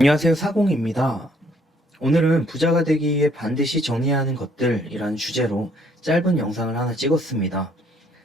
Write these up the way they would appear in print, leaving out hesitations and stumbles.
안녕하세요, 사공입니다. 오늘은 부자가 되기 위해 반드시 정리해야 하는 것들이라는 주제로 짧은 영상을 하나 찍었습니다.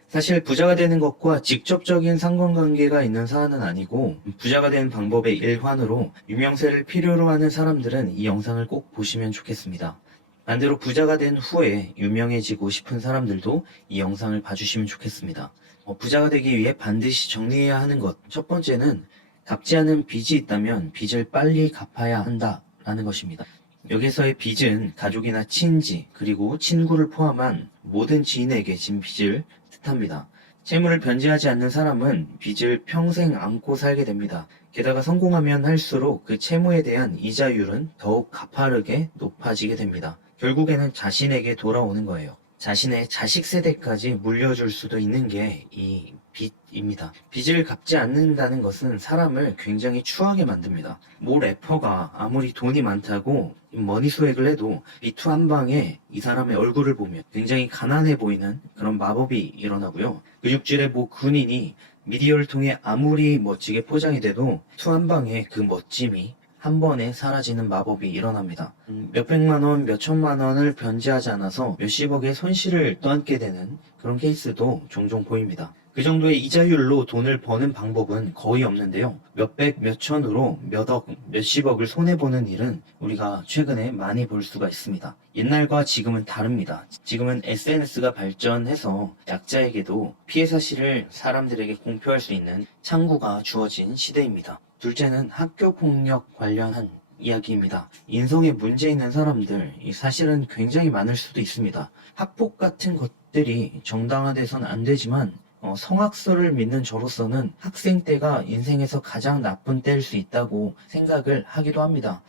사실 부자가 되는 것과 직접적인 상관관계가 있는 사안은 아니고, 부자가 되는 방법의 일환으로 유명세를 필요로 하는 사람들은 이 영상을 꼭 보시면 좋겠습니다. 반대로 부자가 된 후에 유명해지고 싶은 사람들도 이 영상을 봐주시면 좋겠습니다. 부자가 되기 위해 반드시 정리해야 하는 것. 첫 번째는 갚지 않은 빚이 있다면 빚을 빨리 갚아야 한다라는 것입니다. 여기서의 빚은 가족이나 친지 그리고 친구를 포함한 모든 지인에게 진 빚을 뜻합니다. 채무를 변제하지 않는 사람은 빚을 평생 안고 살게 됩니다. 게다가 성공하면 할수록 그 채무에 대한 이자율은 더욱 가파르게 높아지게 됩니다. 결국에는 자신에게 돌아오는 거예요. 자신의 자식 세대까지 물려줄 수도 있는 게 이 빚입니다. 빚을 갚지 않는다는 것은 사람을 굉장히 추하게 만듭니다. 모 래퍼가 아무리 돈이 많다고 머니 수액을 해도 비투 한 방에 이 사람의 얼굴을 보면 굉장히 가난해 보이는 그런 마법이 일어나고요. 근육질의 모 군인이 미디어를 통해 아무리 멋지게 포장이 돼도 투 한 방에 그 멋짐이 한 번에 사라지는 마법이 일어납니다. 몇백만 원, 몇천만 원을 변제하지 않아서 몇십억의 손실을 떠안게 되는 그런 케이스도 종종 보입니다. 그 정도의 이자율로 돈을 버는 방법은 거의 없는데요. 몇백, 몇천으로 몇억, 몇십억을 손해보는 일은 우리가 최근에 많이 볼 수가 있습니다. 옛날과 지금은 다릅니다. 지금은 SNS가 발전해서 약자에게도 피해 사실을 사람들에게 공표할 수 있는 창구가 주어진 시대입니다. 둘째는 학교 폭력 관련한 이야기입니다. 인성에 문제 있는 사람들, 사실은 굉장히 많을 수도 있습니다. 학폭 같은 것들이 정당화돼서는 안 되지만 성악설을 믿는 저로서는 학생 때가 인생에서 가장 나쁜 때일 수 있다고 생각을 하기도 합니다.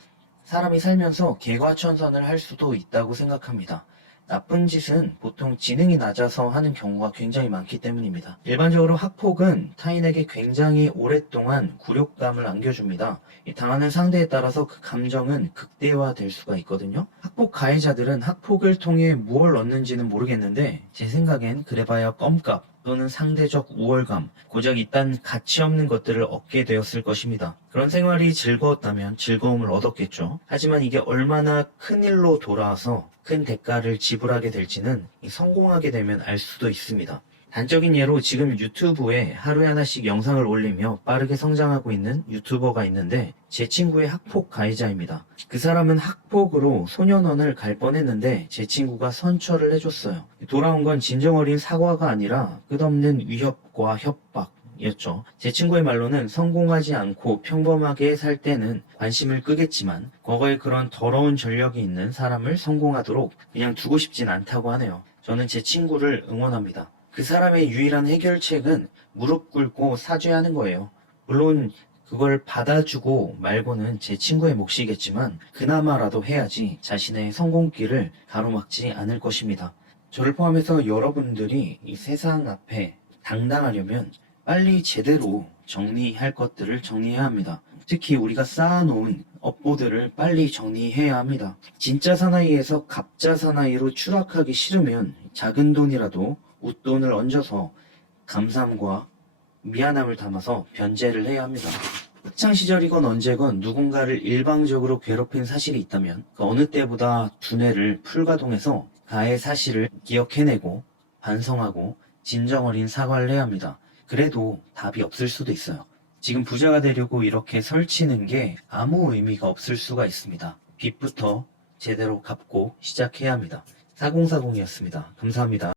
사람이 살면서 개과천선을 할 수도 있다고 생각합니다. 나쁜 짓은 보통 지능이 낮아서 하는 경우가 굉장히 많기 때문입니다. 일반적으로 학폭은 타인에게 굉장히 오랫동안 굴욕감을 안겨줍니다. 당하는 상대에 따라서 그 감정은 극대화될 수가 있거든요. 학폭 가해자들은 학폭을 통해 무엇을 얻는지는 모르겠는데 제 생각엔 그래봐야 껌값 또는 상대적 우월감, 고작 이딴 가치 없는 것들을 얻게 되었을 것입니다. 그런 생활이 즐거웠다면 즐거움을 얻었겠죠. 하지만 이게 얼마나 큰 일로 돌아와서 큰 대가를 지불하게 될지는 성공하게 되면 알 수도 있습니다. 단적인 예로 지금 유튜브에 하루에 하나씩 영상을 올리며 빠르게 성장하고 있는 유튜버가 있는데 제 친구의 학폭 가해자입니다. 그 사람은 학폭으로 소년원을 갈 뻔했는데 제 친구가 선처를 해줬어요. 돌아온 건 진정 어린 사과가 아니라 끝없는 위협과 협박이었죠. 제 친구의 말로는 성공하지 않고 평범하게 살 때는 관심을 끄겠지만 과거에 그런 더러운 전력이 있는 사람을 성공하도록 그냥 두고 싶진 않다고 하네요. 저는 제 친구를 응원합니다. 그 사람의 유일한 해결책은 무릎 꿇고 사죄하는 거예요. 물론 그걸 받아주고 말고는 제 친구의 몫이겠지만 그나마라도 해야지 자신의 성공길을 가로막지 않을 것입니다. 저를 포함해서 여러분들이 이 세상 앞에 당당하려면 빨리 제대로 정리할 것들을 정리해야 합니다. 특히 우리가 쌓아놓은 업보들을 빨리 정리해야 합니다. 진짜 사나이에서 가짜 사나이로 추락하기 싫으면 작은 돈이라도 웃돈을 얹어서 감사함과 미안함을 담아서 변제를 해야 합니다. 학창시절이건 언제건 누군가를 일방적으로 괴롭힌 사실이 있다면 그 어느 때보다 두뇌를 풀가동해서 가해 사실을 기억해내고 반성하고 진정 어린 사과를 해야 합니다. 그래도 답이 없을 수도 있어요. 지금 부자가 되려고 이렇게 설치는 게 아무 의미가 없을 수가 있습니다. 빚부터 제대로 갚고 시작해야 합니다. 4040이었습니다. 감사합니다.